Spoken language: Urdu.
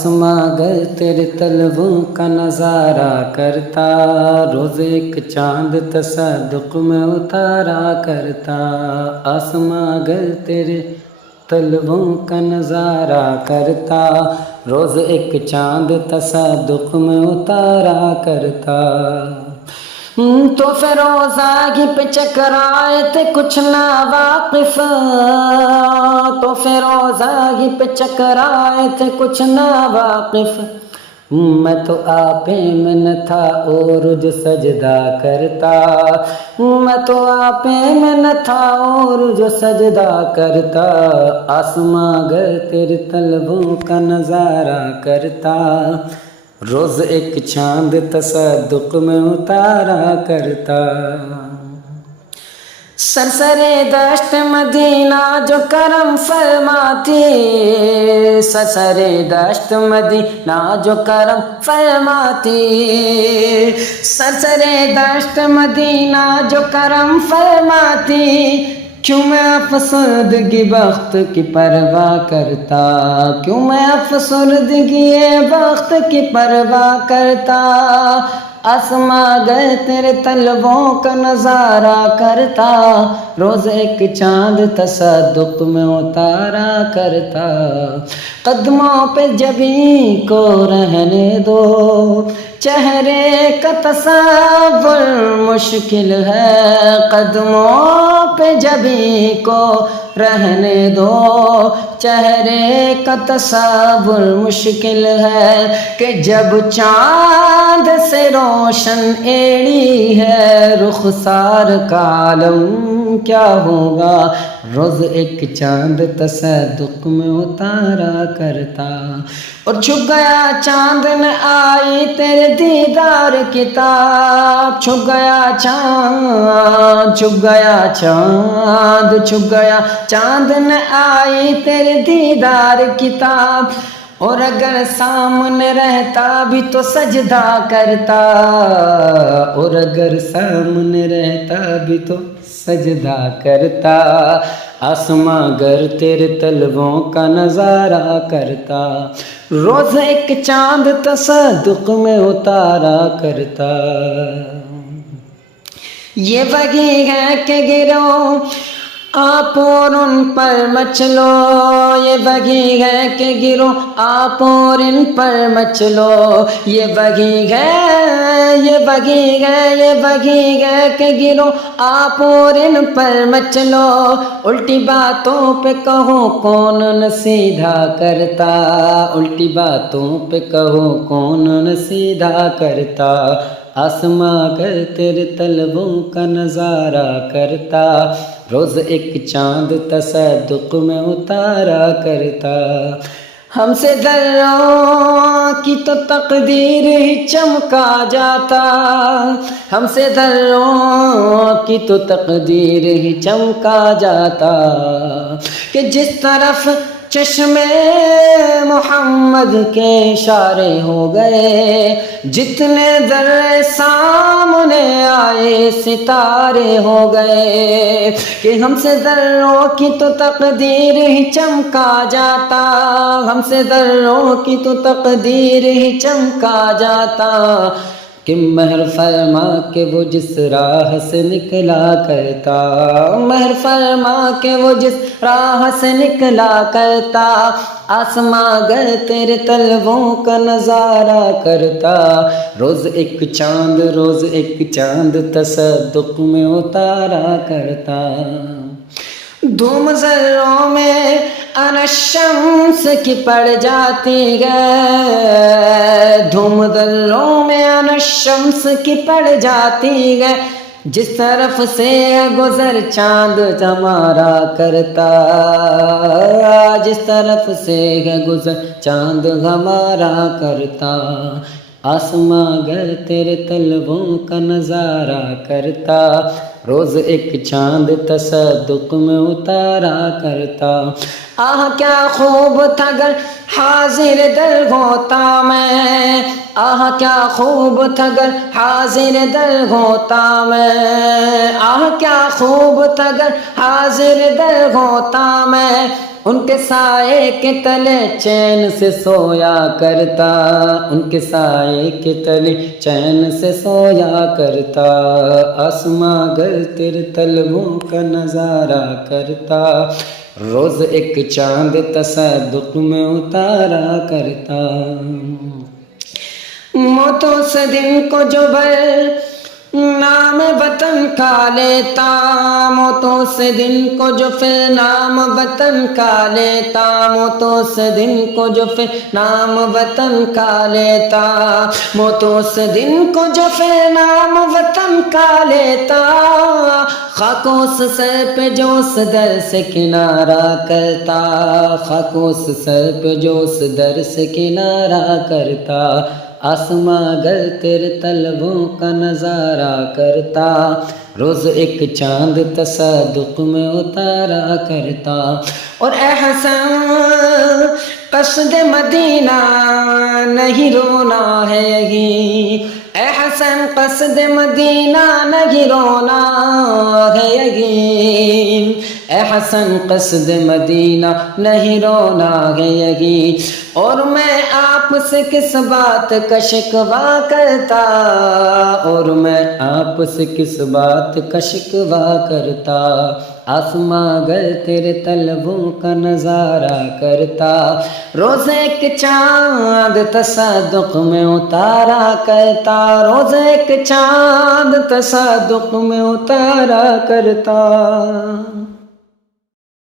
آسماں اگر تیرے طلبوں کا نظارہ کرتا، روز ایک چاند تصدق میں اتارا کرتا۔ آسماں اگر تیرے طلبوں کا نظارہ کرتا، روز ایک چاند تصدق میں اتارا کرتا۔ تو فیروزہ ہی پہ چکرائے تھے کچھ ناواقف، تو فیروزہ ہی پہ چکرائے تھے کچھ ناواقف۔ میں تو آپے میں نہ تھا اور جو سجدہ کرتا، میں تو آپے میں نہ تھا اور جو سجدہ کرتا۔ آسماں اگر تیرے طلبوں کا نظارہ کرتا، روز ایک چاند تصدق میں اتارا کرتا۔ سرسرے دشت مدینہ جو کرم فرماتی، سرسرے دشت مدینہ جو کرم فرماتی، سرسرے دشت مدینہ جو کرم فرماتی۔ کیوں میں افسردگی بخت کی پرواہ کرتا، کیوں میں افسردگی بخت کی پرواہ کرتا۔ آسماں اگر تیرے طلبوں کا نظارہ کرتا، روز ایک چاند تصدق میں اتارا کرتا۔ قدموں پہ جبیں کو رہنے دو، چہرے کا تصور مشکل ہے۔ قدموں پہ جبیں کو رہنے دو، چہرے کا تصور مشکل ہے۔ کہ جب چاند سے روشن ایڑی ہے، رخسار کا عالم کیا ہوگا۔ روز ایک چاند تصدق میں اتارا کرتا۔ اور چھپ گیا چاند نہ آئی تیرے دیدار کی تاب، چھپ گیا چاند، چھپ گیا چاند، چھپ گیا چاند نہ آئی تیرے دیدار کی تاب۔ اور اگر سامنے رہتا بھی تو سجدہ کرتا، اور اگر سامنے رہتا بھی تو سجدہ کرتا۔ آسماں اگر تیرے طلبوں کا نظارہ کرتا، روز ایک چاند تصدق میں اتارا کرتا۔ یہ وہی ہے کہ گرو آپ اور ان پر مچلو، یہ وہی ہے کہ گرو آپ اور ان پر مچلو۔ یہ وہی ہے، یہ وہی ہے، یہ وہی ہے کہ گرو آپ اور ان پر مچلو۔ الٹی باتوں پہ کہو کون نہ سیدھا کرتا، الٹی باتوں پہ کہو کون نہ سیدھا کرتا۔ آسماں اگر تیرے طلبوں کا نظارہ کرتا، روز ایک چاند تصدق میں اتارا کرتا۔ ہم سے ذروں کی تو تقدیر ہی چمکا جاتا، ہم سے ذروں کی تو تقدیر ہی چمکا جاتا۔ کہ جس طرف چشمے محمد کے اشارے ہو گئے، جتنے ذرے سامنے آئے ستارے ہو گئے۔ کہ ہم سے ذروں کی تو تقدیر ہی چمکا جاتا، ہم سے ذروں کی تو تقدیر ہی چمکا جاتا۔ کہ مہر فرما کہ وہ جس راہ سے نکلا کرتا، مہر فرما کہ وہ جس راہ سے نکلا کرتا۔ آسماں اگر تیرے طلبوں کا نظارہ کرتا، روز ایک چاند، روز ایک چاند تصدق میں اتارا کرتا۔ دھوم ذروں میں انا الشمس کی پڑ جاتی ہے، دھوم ذروں میں انا الشمس کی پڑ جاتی ہے۔ جس طرف سے گزر چاند ہمارا کرتا، جس طرف سے گزر چاند ہمارا کرتا۔ آسماں اگر تیرے طلبوں کا نظارہ کرتا، روز ایک چاند تصدق میں اتارا کرتا۔ آہ کیا خوب تھا گر حاضر در ہوتا میں، آہ کیا خوب تھا گر حاضر در ہوتا میں، آہ کیا خوب تھا گر حاضر در ہوتا میں، ان کے سائے کے تلے چین سے سویا کرتا، ان کے سائے کے تلے چین سے سویا کرتا، آسماں گر تیرے طلبوں کا نظارہ کرتا، روز ایک چاند تصدق میں اتارا کرتا، موتوں سے دن کو جو بھر نام وطن کا لیتا، موتوں سے دن کو جو پھر نام وطن کا لیتا، موتوں سے دن کو جو پھر نام وطن کا لیتا، موتوں سے دن کو جو پھر نام وطن کا لیتا، خاکوں سے سر پہ جو اس در سے کنارہ کرتا، خاکوں سے سر پہ جو اس در سے کنارہ کرتا، آسماں گر تیرے طلبوں کا نظارہ کرتا، روز ایک چاند تصدق میں اتارا کرتا، اور اے حسن قصد مدینہ نہیں رونا ہے یہی، اے حسن قصد مدینہ نہیں رونا ہے یہی، اے حسن قصد مدینہ نہیں رونا ہے یہی، اور میں آپ سے کس بات کا شکوہ کرتا، اور میں آپ سے کس بات کا شکوہ کرتا، آسماں گر تیرے طلبوں کا نظارہ کرتا، روز ایک چاند تصدق میں اتارا کرتا، روز ایک چاند تصدق میں اتارا کرتا۔